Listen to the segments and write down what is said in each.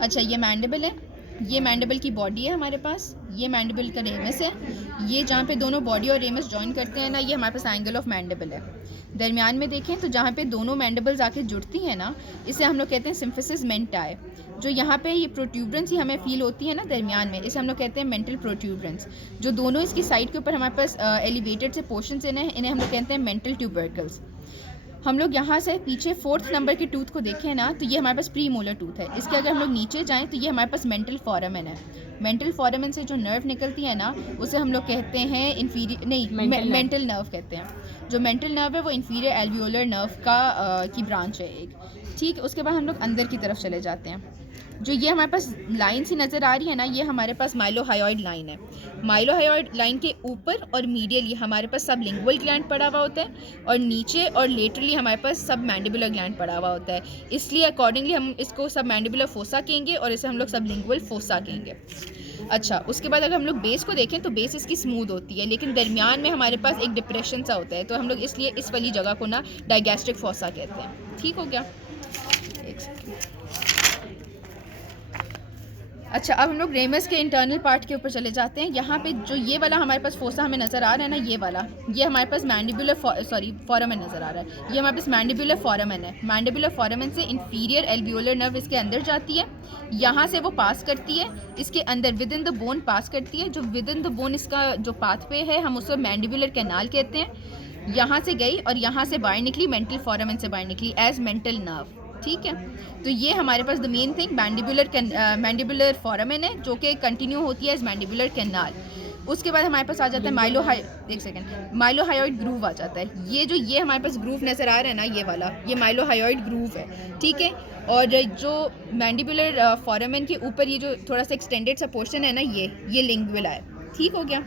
अच्छा, ये मैंडिबल है, ये मैंडिबल की बॉडी है हमारे पास, ये मैंडिबल का रेमस है, ये जहाँ पे दोनों बॉडी और रेमस जॉइन करते हैं ना, ये हमारे पास एंगल ऑफ मैंडिबल है। दरमियान में देखें तो जहाँ पे दोनों मैंडिबल्स आके जुड़ती हैं ना, इसे हम लोग कहते हैं सिम्फिसिस मेंटाई। जो यहाँ पे ये प्रोट्यूबरेंस ही हमें फील होती है ना दरमियान में, इसे हम लोग कहते हैं मेंटल प्रोट्यूबरेंस। जो दोनों इसकी साइड के ऊपर हमारे पास एलिवेटेड से पोर्शन इन्हें हम लोग कहते हैं मेंटल ट्यूबरकल्स। हम लोग यहाँ से पीछे 4th नंबर के टूथ को देखें ना, तो ये हमारे पास प्री मोलर टूथ है। इसके अगर हम लोग नीचे जाएं तो ये हमारे पास मेंटल फोरामेन है। मेंटल फोरामेन से जो नर्व निकलती है ना, उसे हम लोग कहते हैं मेंटल नर्व कहते हैं। जो मेंटल नर्व है वो इंफीरियर एल्वियोलर नर्व की ब्रांच है एक। ठीक, उसके बाद हम लोग अंदर की तरफ चले जाते हैं। जो ये हमारे पास लाइन सी नज़र आ रही है ना, ये हमारे पास माइलोहायोइड लाइन है। माइलोहायोइड लाइन के ऊपर और मीडियली हमारे पास सब लिंगुअल ग्लैंड पड़ा हुआ होता है, और नीचे और लेटरली हमारे पास सब मैंडिबुलर ग्लैंड पड़ा हुआ होता है। इसलिए अकॉर्डिंगली हम इसको सब मैंडिबुलर फोसा कहेंगे और इसे हम लोग सब लिंगुअल फोसा कहेंगे। अच्छा, उसके बाद अगर हम लोग बेस को देखें तो बेस इसकी स्मूथ होती है, लेकिन दरमियान में हमारे पास एक डिप्रेशन सा होता है, तो हम लोग इसलिए इस वाली जगह को ना डाइगैस्ट्रिक फोसा कहते हैं। ठीक हो गया। एक सेकेंड। अच्छा, अब हम लोग रेमस के इंटरनल पार्ट के ऊपर चले जाते हैं। यहाँ पे जो ये वाला हमारे पास फोसा हमें नज़र आ रहा है ना, ये वाला, ये हमारे पास मैंडिबुलर फोरामेन नज़र आ रहा है। ये हमारे पास मैंडिबुलर फोरामेन है। मैंडिबुलर फोरामेन से इंफीरियर एल्वियोलर नर्व इसके अंदर जाती है, यहाँ से वो पास करती है इसके अंदर विद इन द बोन पास करती है। जो विद इन द बोन इसका जो पाथवे है हम उसको मैंडिबुलर कैनाल कहते हैं। यहाँ से गई और यहाँ से बाहर निकली, मेंटल फोरामेन से बाहर निकली एज मेंटल नर्व। ठीक है, तो ये हमारे पास the main thing mandibular foramen है, जो कि कंटिन्यू होती है एज मैंडिबुलर कैनाल। उसके बाद हमारे पास आ जाता है माइलोहायोइड ग्रूव आ जाता है। ये हमारे पास ग्रूव नज़र आ रहा है ना, ये वाला, ये माइलोहायोइड ग्रूव है। ठीक है, और जो मैंडिबुलर फोरामेन के ऊपर ये जो थोड़ा सा एक्सटेंडेड सा पोर्शन है ना, ये लिंगुला है। ठीक हो गया।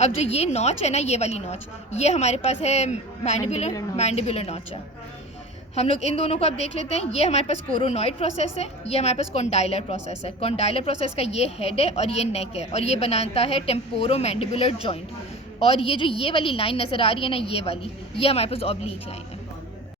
अब जो ये नॉच है ना, ये वाली नॉच, ये हमारे पास है मैंडिबुलर नॉच है। हम लोग इन दोनों को अब देख लेते हैं। ये हमारे पास कोरोनॉइड प्रोसेस है, ये हमारे पास कॉन्डाइलर प्रोसेस है। कॉन्डाइलर प्रोसेस का ये हेड है और ये नेक है, और ये बनाता है टेम्पोरो मैंडिबुलर जॉइंट। और ये जो ये वाली लाइन नज़र आ रही है ना, ये वाली, ये हमारे पास ऑब्लिक लाइन है।